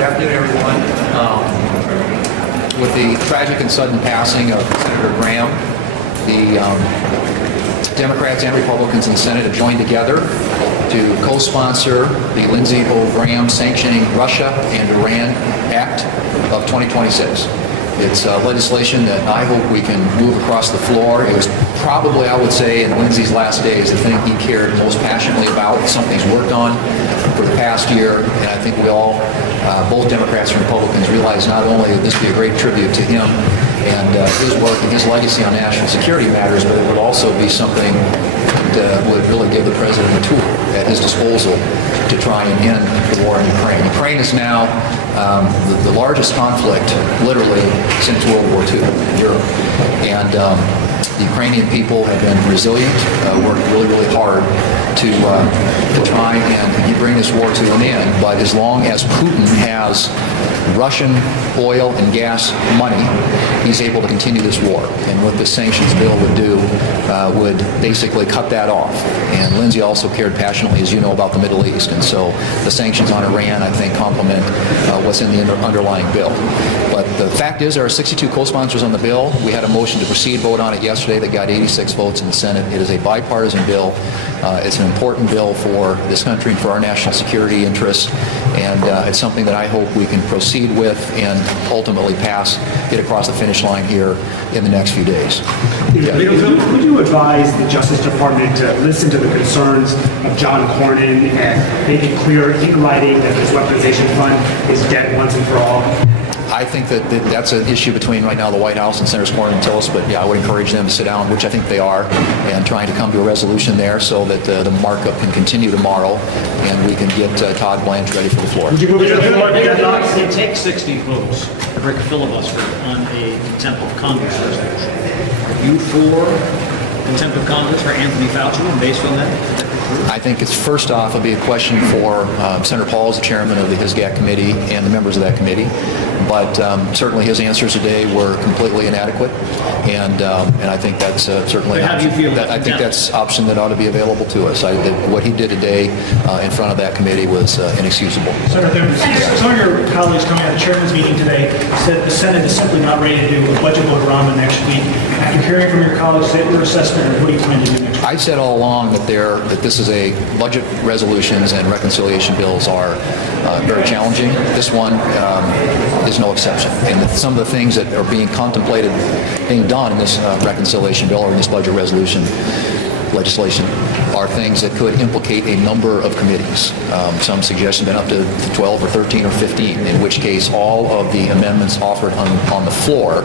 Good afternoon, everyone. With the tragic and sudden passing of Senator Graham, the Democrats and Republicans in the Senate have joined together to co-sponsor the Lindsey Graham Sanctioning Russia and Iran Act of 2026. It's legislation that I hope we can move across the floor. It was probably, I would say, in Lindsey's last days, the thing he cared most passionately about, something he's worked on for the past year, and I think we all, both Democrats and Republicans, realize not only would this be a great tribute to him and his work and his legacy on national security matters, but it would also be something that would really give the president a tool at his disposal to try and end the war in Ukraine. Ukraine is now the largest conflict, literally, since World War II in Europe. And the Ukrainian people have been resilient, worked really, really hard to try and bring this war to an end. But as long as Putin has Russian oil and gas money, he's able to continue this war. And what this sanctions bill would do would basically cut that off. And Lindsey also cared passionately, as you know, about the Middle East. And so the sanctions on Iran, I think, complement what's in the underlying bill. But the fact is there are 62 co-sponsors on the bill. We had a motion to proceed vote on it yesterday that got 86 votes in the Senate. It is a bipartisan bill. It's an important bill for this country and for our national security interests. And it's something that I hope we can proceed with and ultimately pass, get across the finish line here in the next few days. Yeah. Would you advise the Justice Department to listen to the concerns of John Cornyn and make it clear in writing that this weaponization fund is dead once and for all? I think that that's an issue between right now the White House and Senators Cornyn and Tillis, but yeah, I would encourage them to sit down, which I think they are, and trying to come to a resolution there so that the markup can continue tomorrow and we can get Todd Blanche ready for the floor. Would you move it to the floor? It takes 60 votes to break a filibuster on a contempt of Congress resolution. Are you for contempt of Congress for Anthony Fauci, and based on that? I think it's first off, it'll be a question for Senator Paul as the chairman of the HISGAT committee and the members of that committee. But certainly his answers today were completely inadequate, and I think that's certainly how do you feel about I think that's an option that ought to be available to us. What he did today in front of that committee was inexcusable. Senator Thune, some of your colleagues coming out of the chairman's meeting today said the Senate is simply not ready to do a budget vote around the next week. After hearing from your colleagues, your assessment of what do you plan to do next week? I said all along that this is a budget resolutions and reconciliation bills are very challenging. This one is no exception. And some of the things that are being contemplated, being done in this reconciliation bill or in this budget resolution legislation are things that could implicate a number of committees. Some suggestions have been up to 12 or 13 or 15, in which case all of the amendments offered on the floor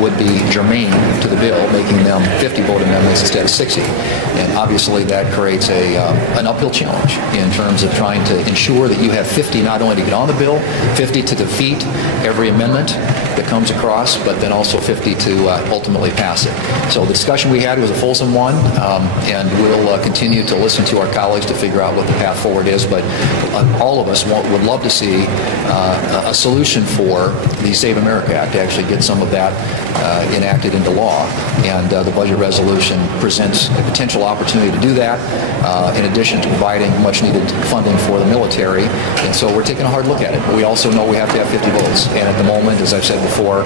would be germane to the bill, making them 50-vote amendments instead of 60. And obviously that creates an uphill challenge in terms of trying to ensure that you have 50 not only to get on the bill, 50 to defeat every amendment that comes across, but then also 50 to ultimately pass it. So the discussion we had was a fulsome one, and we'll continue to listen to our colleagues to figure out what the path forward is. But all of us would love to see a solution for the Save America Act to actually get some of that enacted into law. And the budget resolution presents a potential opportunity to do that, in addition to providing much-needed funding for the military. And so we're taking a hard look at it. But we also know we have to have 50 votes. And at the moment, as I've said before,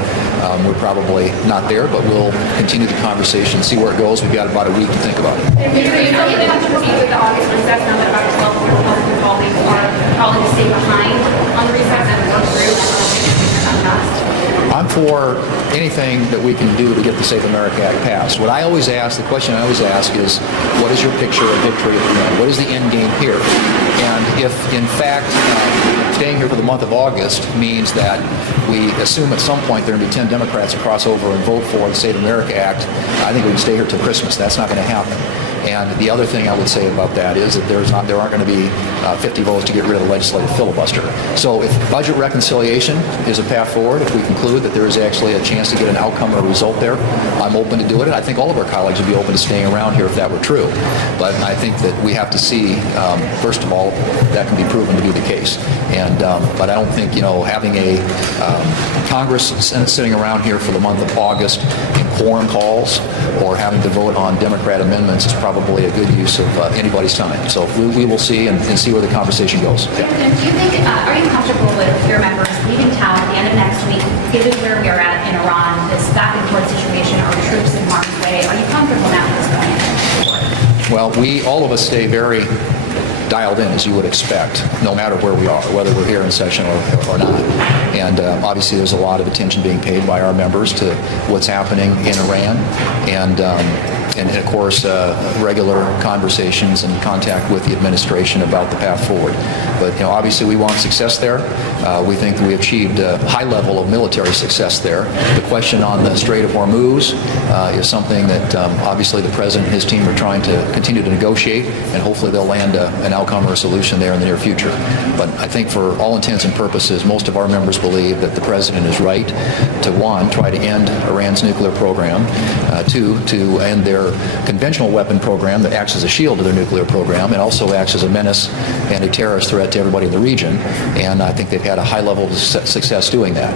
we're probably not there, but we'll continue the conversation and see where it goes. We've got about a week to think about it. You're really have to proceed with the August recess now that about 12 of your Republican colleagues are probably to stay behind on the recess and go through and passed. I'm for anything that we can do to get the Save America Act passed. What I always ask, the question I always ask is, what is your picture of victory at the end? What is the end game here? And if, in fact, staying here for the month of August means that we assume at some point there are going to be 10 Democrats to cross over and vote for the Save America Act, I think we can stay here till Christmas. That's not going to happen. And the other thing I would say about that is that there aren't going to be 50 votes to get rid of the legislative filibuster. So if budget reconciliation is a path forward, if we conclude that there is actually a chance to get an outcome or a result there, I'm open to do it. And I think all of our colleagues would be open to staying around here if that were true. But I think that we have to see, first of all, that can be proven to be the case. And but I don't think, having a Congress sitting around here for the month of August in quorum calls or having to vote on Democrat amendments is probably a good use of anybody's time. So we will see and see where the conversation goes. Yeah. Do you think, are you comfortable with your given where we are at in Iran, this back and forth situation, our troops in harm's way, are you comfortable now at this point? Well, all of us stay very dialed in, as you would expect, no matter where we are, whether we're here in session or not. And obviously there's a lot of attention being paid by our members to what's happening in Iran, and of course regular conversations and contact with the administration about the path forward. But obviously we want success there. We think that we achieved a high level of military success there. The question on the Strait of Hormuz is something that obviously the President and his team are trying to continue to negotiate, and hopefully they'll land an outcome or a solution there in the near future. But I think for all intents and purposes, most of our members believe that the President is right to, one, try to end Iran's nuclear program, two, to end their conventional weapon program that acts as a shield to their nuclear program and also acts as a menace and a terrorist threat to everybody in the region. And I think they've had a high level of success doing that.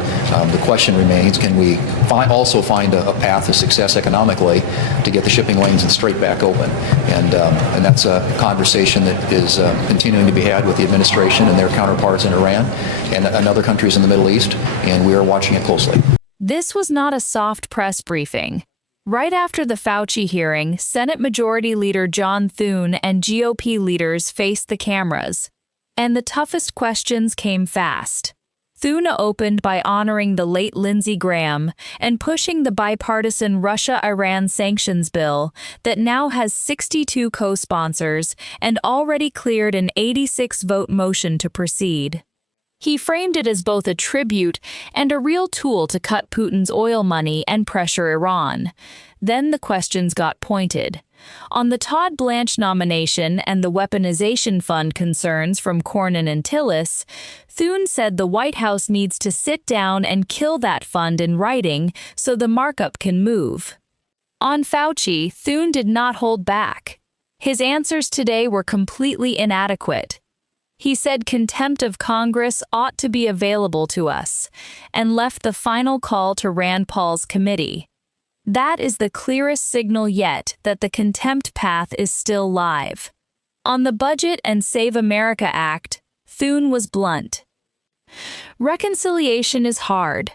The question remains, can we also find a path to success economically to get the shipping lanes and strait back open? And that's a conversation that is continuing to be had with the administration and their counterparts in Iran and other countries in the Middle East, and we are watching it closely. This was not a soft press briefing. Right after the Fauci hearing, Senate Majority Leader John Thune and GOP leaders faced the cameras, and the toughest questions came fast. Thune opened by honoring the late Lindsey Graham and pushing the bipartisan Russia-Iran sanctions bill that now has 62 co-sponsors and already cleared an 86-vote motion to proceed. He framed it as both a tribute and a real tool to cut Putin's oil money and pressure Iran. Then the questions got pointed. On the Todd Blanche nomination and the weaponization fund concerns from Cornyn and Tillis, Thune said the White House needs to sit down and kill that fund in writing so the markup can move. On Fauci, Thune did not hold back. His answers today were completely inadequate. He said contempt of Congress ought to be available to us, and left the final call to Rand Paul's committee. That is the clearest signal yet that the contempt path is still live. On the Budget and Save America Act, Thune was blunt. Reconciliation is hard.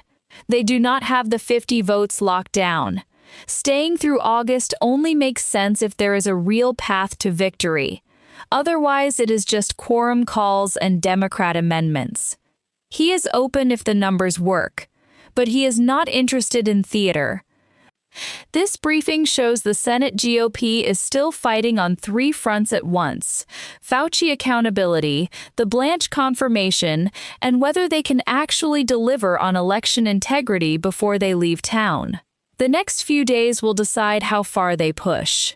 They do not have the 50 votes locked down. Staying through August only makes sense if there is a real path to victory. Otherwise, it is just quorum calls and Democrat amendments. He is open if the numbers work, but he is not interested in theater. This briefing shows the Senate GOP is still fighting on 3 fronts at once: Fauci accountability, the Blanche confirmation, and whether they can actually deliver on election integrity before they leave town. The next few days will decide how far they push.